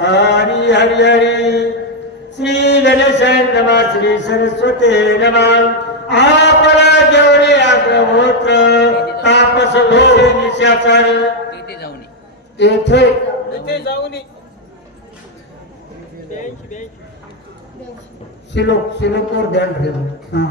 हरी हरी हरी। श्री गणेश नमा श्री सरस्वते नमा। आपला जेवणे अग्रहोत्र तापस हो तेथे जाऊन शिलोक ध्यान ठेव. हां.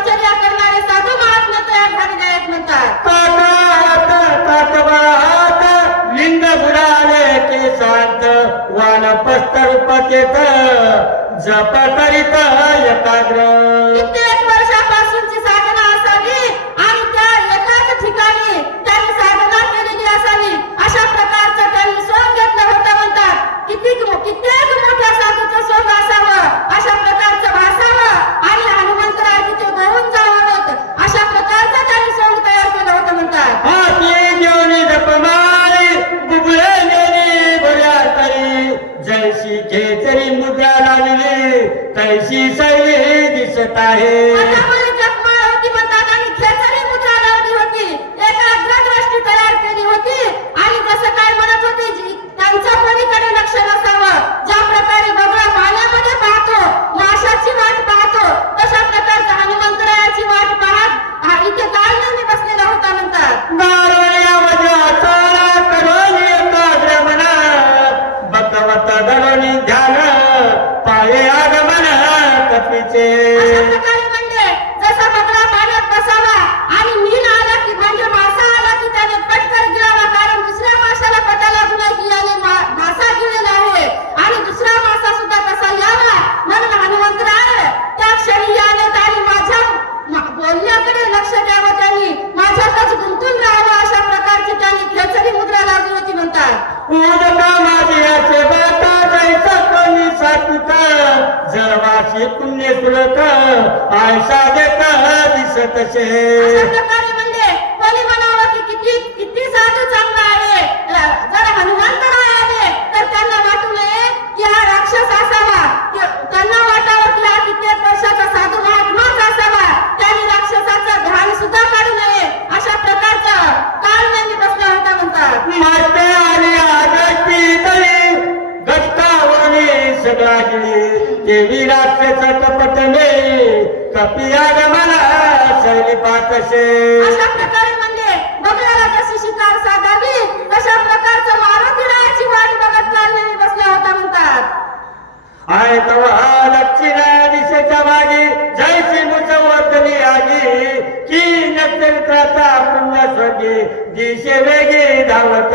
आश्चर्य करणारे साधू महात्मा तयार झालेले आहेत म्हणतात. लिंग बुडाले ते शांत वान पस्त रूपकेत जप करीत एकाग्र पूजता माझ्याचे बाता जैसा कमी साकुता जरवाशी पुण्य सुलता आयसा देता दिसतशे पटले कपिया गमाला शैली पाकशे अशा प्रकारे म्हणजे बघायला जशी शिकार साधावी तशा प्रकारचं मारुतीरायाची वाट बघत चाललेली बसला होता म्हणतात. आय तव दक्षिणा दिशेच्या मागे जैसी मुचवर्तनी आली की नक्षत्राचा पुण्य स्वर्गी दिशे वेगी धावत.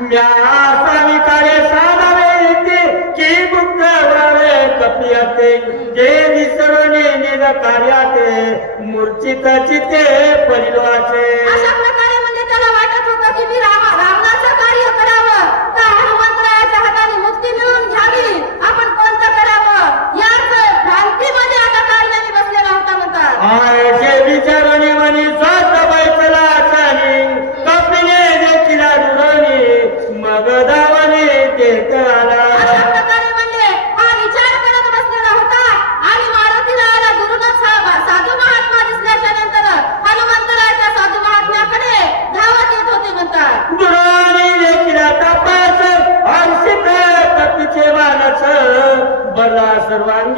व्यासाविकारे साधावे इथे की बुद्धवे कपियते जे निसरणे निज कार्याते मूर्छित चिते परिवाचे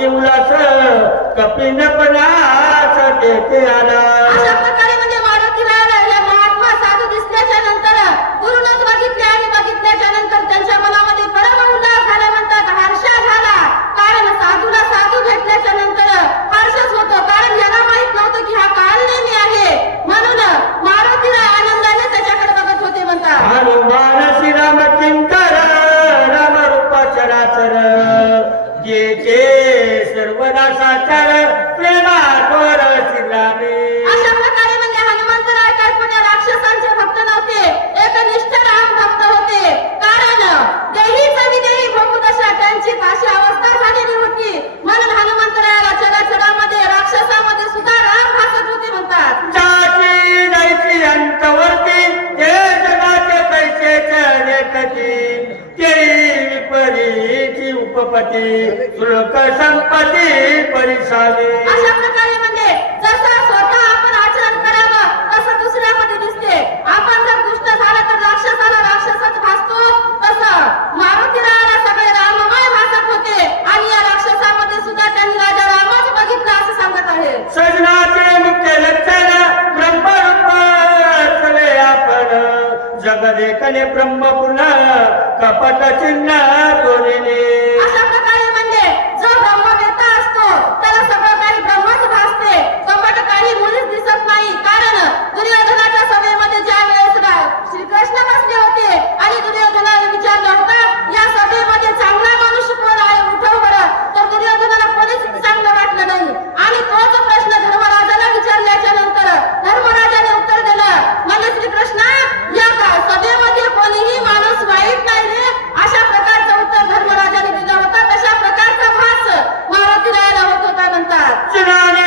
जीवलास कपिन पणास देते आला. उपपती सुलक संपती परिसाली अशा प्रकारे म्हणजे जसं स्वतः आपण आचरण करावं तसं दुसऱ्यामध्ये दिसते. आपण जर दुष्ट झाला तर राक्षसाला राक्षसच भासतो. तसं मारुती सगळे भासत होते. आणि या राक्षसामध्ये सुद्धा त्यांनी राजा रामच बघितलं असं सांगत आहे. सजनाचे मुख्य लक्षण ब्रह्मरूप सगळे जगदेकने कपट चिन्ह कोरिले. അച്ഛനാണ്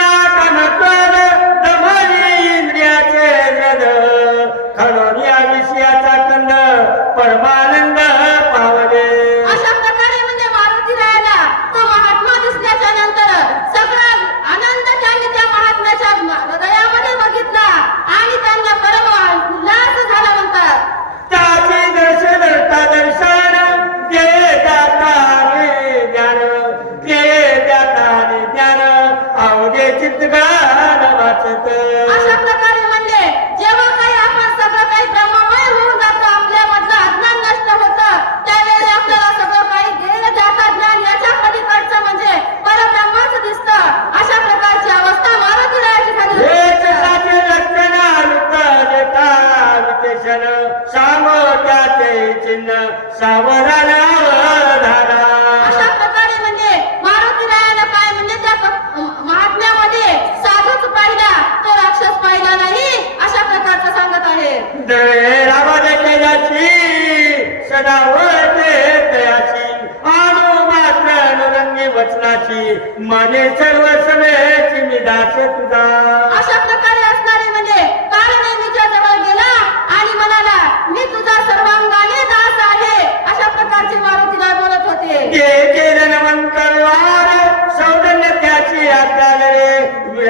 आहे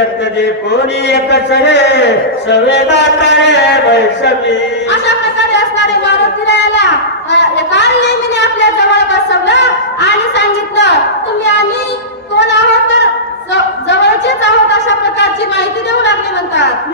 जगतदे कोणी एक सहे सवेदा तळे वैसमी अशा प्रकारे असणारे मारुतीरायाला काल नेहमीने आपल्या जवळ बसवलं आणि सांगितलं तुम्ही आम्ही कोण आहोत तर जवळचेच आहोत अशा प्रकारची माहिती देऊ लागले म्हणतात.